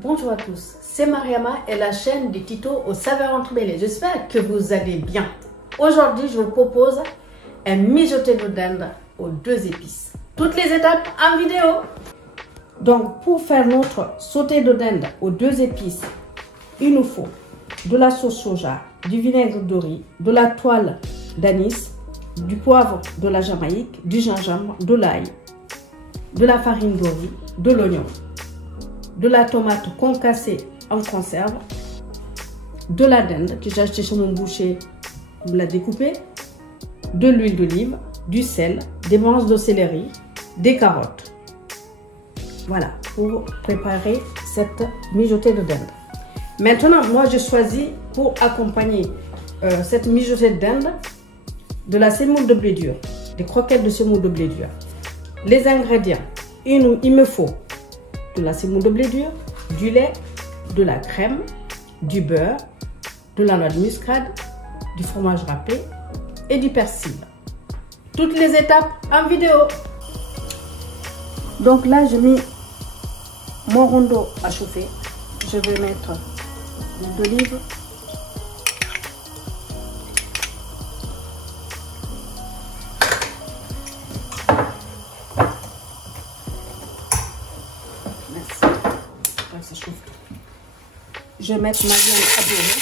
Bonjour à tous, c'est Mariama et la chaîne des tutos aux saveurs entremêlées. J'espère que vous allez bien. Aujourd'hui, je vous propose un mijoté de dinde aux 2 épices. Toutes les étapes en vidéo. Donc, pour faire notre sauté de dinde aux 2 épices, il nous faut de la sauce soja, du vinaigre de riz, de la toile d'anis, du poivre de la Jamaïque, du gingembre, de l'ail, de la farine de riz, de l'oignon, de la tomate concassée en conserve, de la dinde que j'ai acheté sur mon boucher, vous la découpez, de l'huile d'olive, du sel, des branches de céleri, des carottes. Voilà pour préparer cette mijotée de dinde. Maintenant, moi je choisis pour accompagner cette mijotée de dinde de la semoule de blé dur, des croquettes de semoule de blé dur. Les ingrédients, il me faut de la semoule de blé dur, du lait, de la crème, du beurre, de la noix de muscade, du fromage râpé et du persil. Toutes les étapes en vidéo. Donc là, je mets mon rond d'eau à chauffer. Je vais mettre l'huile d'olive. Ça chauffe. Je vais mettre ma viande abonnée.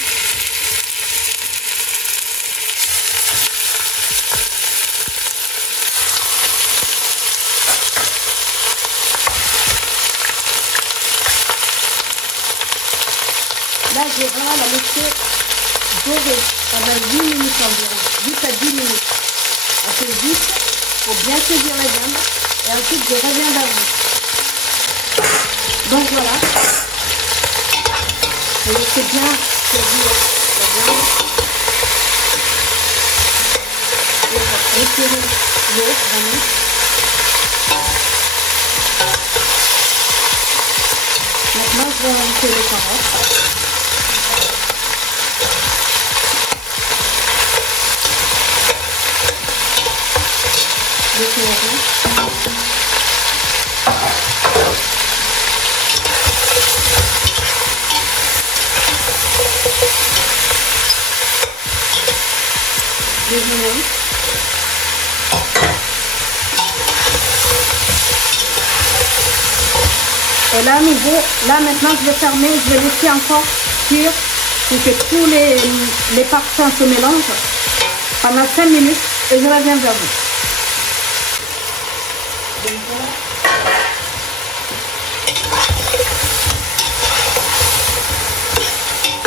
Là, je vais la laisser dorer pendant 10 minutes environ, 8 à 10 minutes. On fait vite pour bien saisir la viande et ensuite je reviens vers vous. Donc voilà, je laisse bien servir la viande. Je vais retirer l'eau vraiment. Maintenant, je vais rajouter les carottes. Le céleri. Les oignons. Et là, à nouveau, là maintenant, je vais fermer, je vais laisser encore cuire pour que tous les parfums se mélangent pendant 5 minutes et je reviens vers vous. Donc voilà.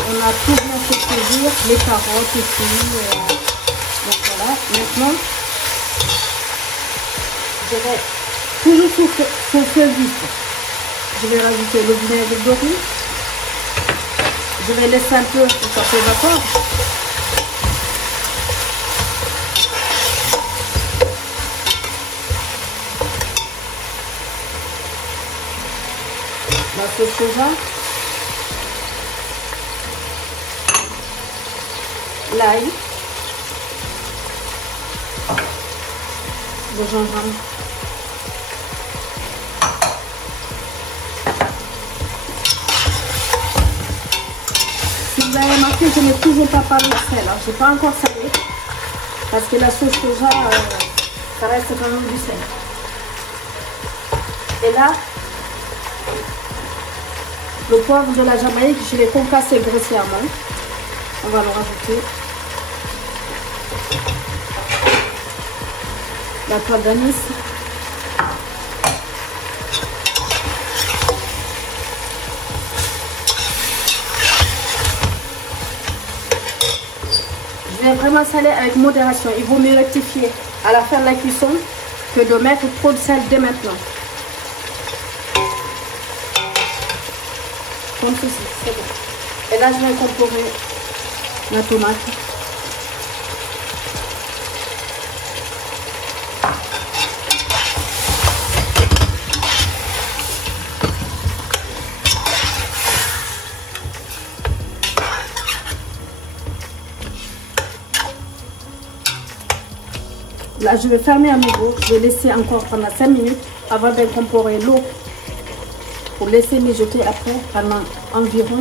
On a tout bien fait cuire, les carottes et tout. Donc voilà, maintenant, je vais toujours sur feu vif. Je vais rajouter le vinaigre de riz. Je vais laisser un peu pour que ça s'évapore. La sauce soja. L'ail. Le gingembre. Si vous avez remarqué, je n'ai toujours pas parlé de sel. Je n'ai pas encore salé. Parce que la sauce soja, ça reste quand même du sel. Et là, le poivre de la Jamaïque, je l'ai concassé grossièrement. On va le rajouter. La toile d'anis. Je vais vraiment saler avec modération. Il vaut mieux rectifier à la fin de la cuisson que de mettre trop de sel dès maintenant. Comme ceci, c'est bon. Et là, je vais incorporer la tomate. Là, je vais fermer à nouveau. Je vais laisser encore pendant 5 minutes avant d'incorporer l'eau. pour laisser mijoter après pendant environ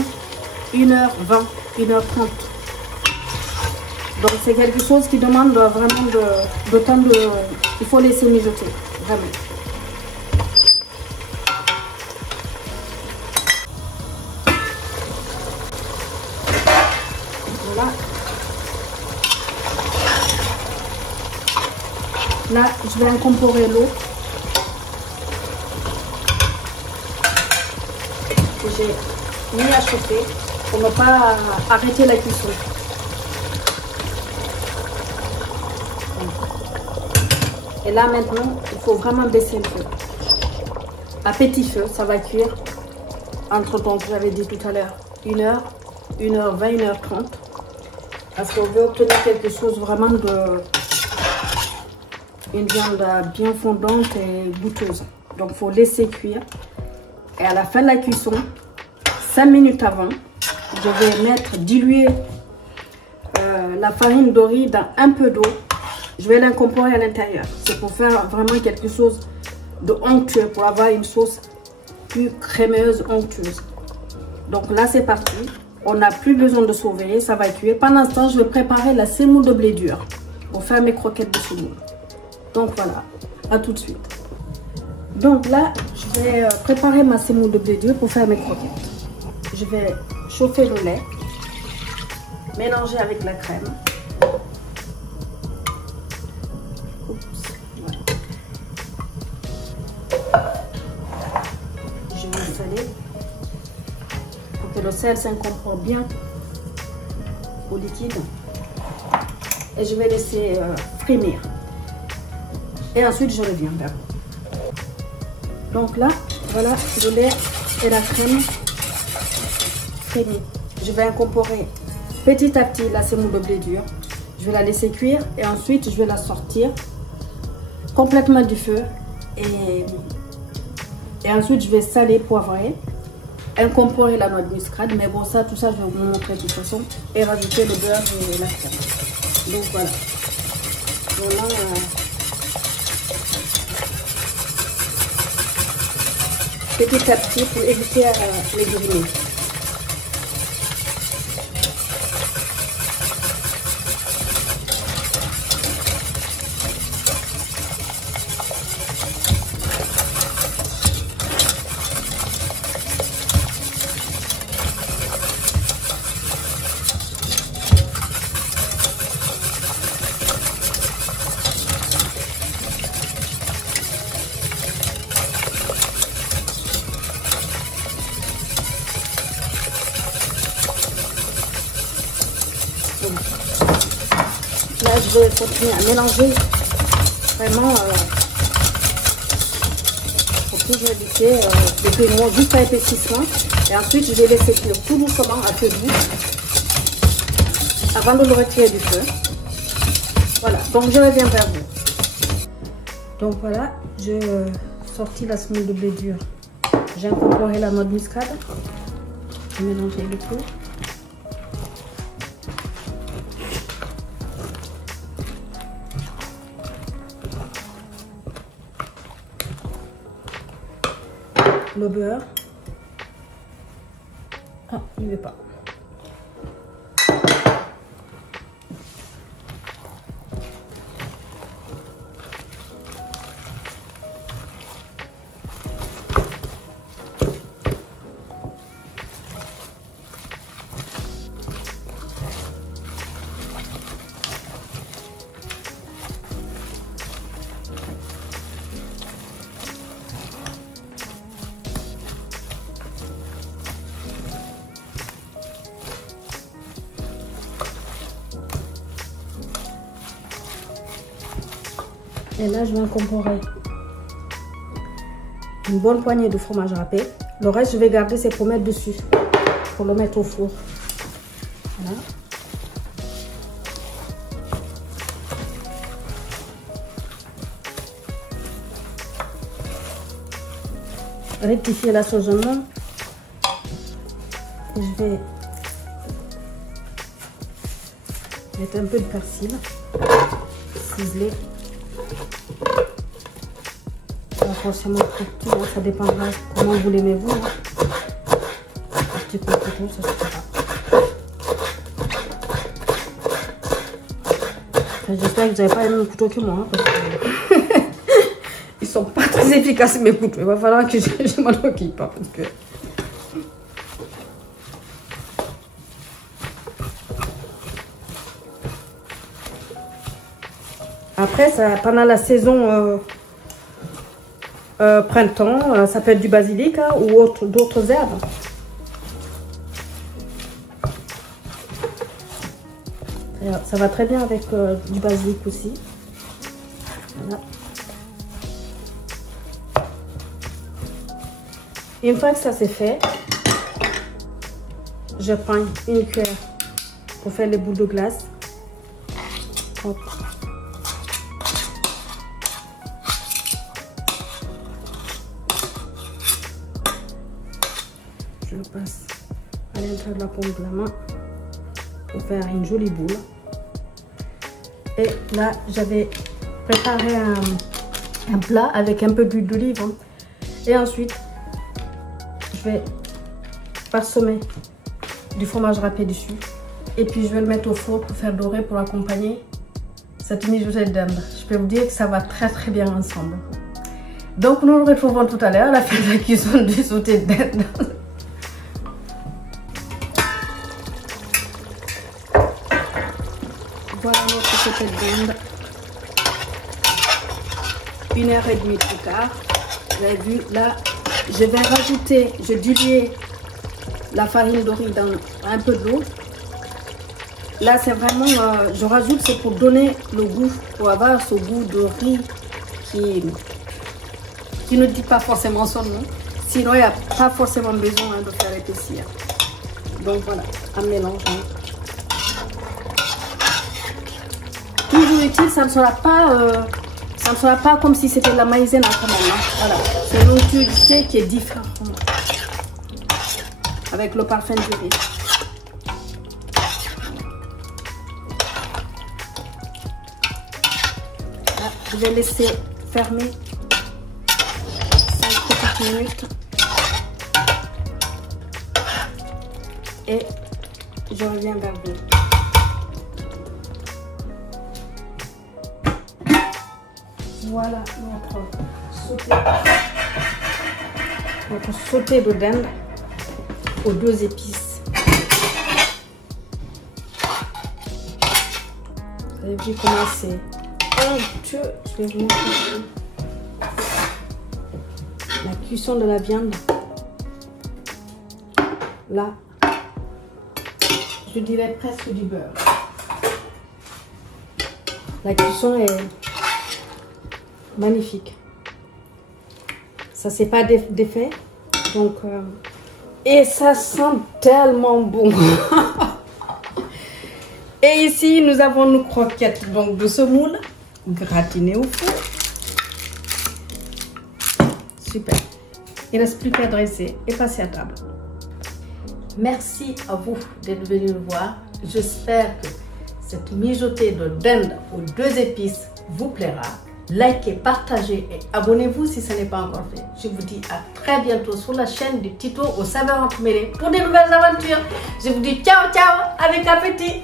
1h20, 1h30. Donc c'est quelque chose qui demande vraiment de temps il faut laisser mijoter, vraiment. Voilà. Là, je vais incorporer l'eau que j'ai mis à chauffer pour ne pas arrêter la cuisson. Et là maintenant, il faut vraiment baisser le feu. À petit feu, ça va cuire entre temps que j'avais dit tout à l'heure, 1h, 1h20, 1h30. Parce qu'on veut obtenir quelque chose vraiment une viande bien fondante et goûteuse. Donc il faut laisser cuire. Et à la fin de la cuisson, 5 minutes avant, je vais diluer la farine de riz dans un peu d'eau. Je vais l'incorporer à l'intérieur. C'est pour faire vraiment quelque chose de onctueux, pour avoir une sauce plus crémeuse, onctueuse. Donc là, c'est parti. On n'a plus besoin de surveiller, ça va cuire. Pendant ce temps, je vais préparer la semoule de blé dur pour faire mes croquettes de semoule. Donc voilà, à tout de suite. Donc là, je vais préparer ma semoule de blé dur pour faire mes croquettes. Je vais chauffer le lait, mélanger avec la crème. Je vais saler pour que le sel s'incorpore bien au liquide. Et je vais laisser frémir. Et ensuite, je reviens vers vous. Donc là, voilà, le lait et la crème frémis. Je vais incorporer petit à petit la semoule de blé dur. Je vais la laisser cuire et ensuite, je vais la sortir complètement du feu. Et ensuite, je vais saler, poivrer, incorporer la noix de muscade. Mais bon, ça, tout ça, je vais vous montrer de toute façon. Et rajouter le beurre et la crème. Donc voilà. Voilà. Petit à petit pour éviter les griller. Là, je vais continuer à mélanger vraiment pour toujours éviter les paiements juste à épaississement. Et ensuite, je vais laisser cuire tout doucement à feu doux avant de le retirer du feu. Voilà, donc je reviens vers vous. Donc voilà, j'ai sorti la semoule de blé dur. J'ai incorporé la noix de muscade. Je vais mélanger le tout. Le beurre. Ah, il ne veut pas. Et là, je vais incorporer une bonne poignée de fromage râpé. Le reste, je vais garder ces pommettes dessus pour le mettre au four. Voilà. Rectifier l'assaisonnement. Je vais mettre un peu de persil ciselé. forcément pour tout, ça dépendra comment vous l'aimez vous. Un petit coup de couteau, ça suffira. J'espère que vous n'avez pas les mêmes couteaux que moi. Hein, parce que ils sont pas très efficaces mes couteaux. Il va falloir que je m'en occupe. Parce que... Après, ça, pendant la saison printemps, ça peut être du basilic hein, ou d'autres herbes. Ça va très bien avec du basilic aussi. Voilà. Une fois que ça c'est fait, je prends une cuillère pour faire les boules de glace. Hop. Je le passe à l'intérieur de la paume de la main pour faire une jolie boule. Et là, j'avais préparé un plat avec un peu d'huile d'olive. Hein. Et ensuite, je vais parsemer du fromage râpé dessus. Et puis, je vais le mettre au four pour faire dorer pour accompagner cette mijotée de dinde. Je peux vous dire que ça va très très bien ensemble. Donc, nous nous retrouvons tout à l'heure à la fin de la cuisson du sauté de dinde. Voilà notre sauté de dinde. 1h30 plus tard. Vous avez vu, là, je vais rajouter, je diluer la farine de riz dans un peu d'eau. Là, c'est vraiment, je rajoute, c'est pour donner le goût, pour avoir ce goût de riz qui ne dit pas forcément son nom. Sinon, il n'y a pas forcément besoin de faire épaissir. Donc voilà, un mélange. Toujours utile, ça ne sera pas comme si c'était de la maïzena quand même. Hein. Voilà, c'est une nourriture qui est différente avec le parfum du riz. Là, je vais laisser fermer 5 petites minutes et je reviens vers vous. Voilà notre sauté de dinde aux 2 épices. Vous avez vu comment c'est onctueux. Je vais vous montrer la cuisson de la viande. Là, je dirais presque du beurre. La cuisson est magnifique. Ça c'est pas défait. Donc et ça sent tellement bon. Et ici nous avons nos croquettes donc de semoule gratinées au four. Super. Il ne reste plus qu'à dresser et passer à table. Merci à vous d'être venu nous voir. J'espère que cette mijotée de dinde aux 2 épices vous plaira. Likez, partagez et abonnez-vous si ce n'est pas encore fait. Je vous dis à très bientôt sur la chaîne du Tito aux saveurs entremêlées pour de nouvelles aventures. Je vous dis ciao ciao avec appétit.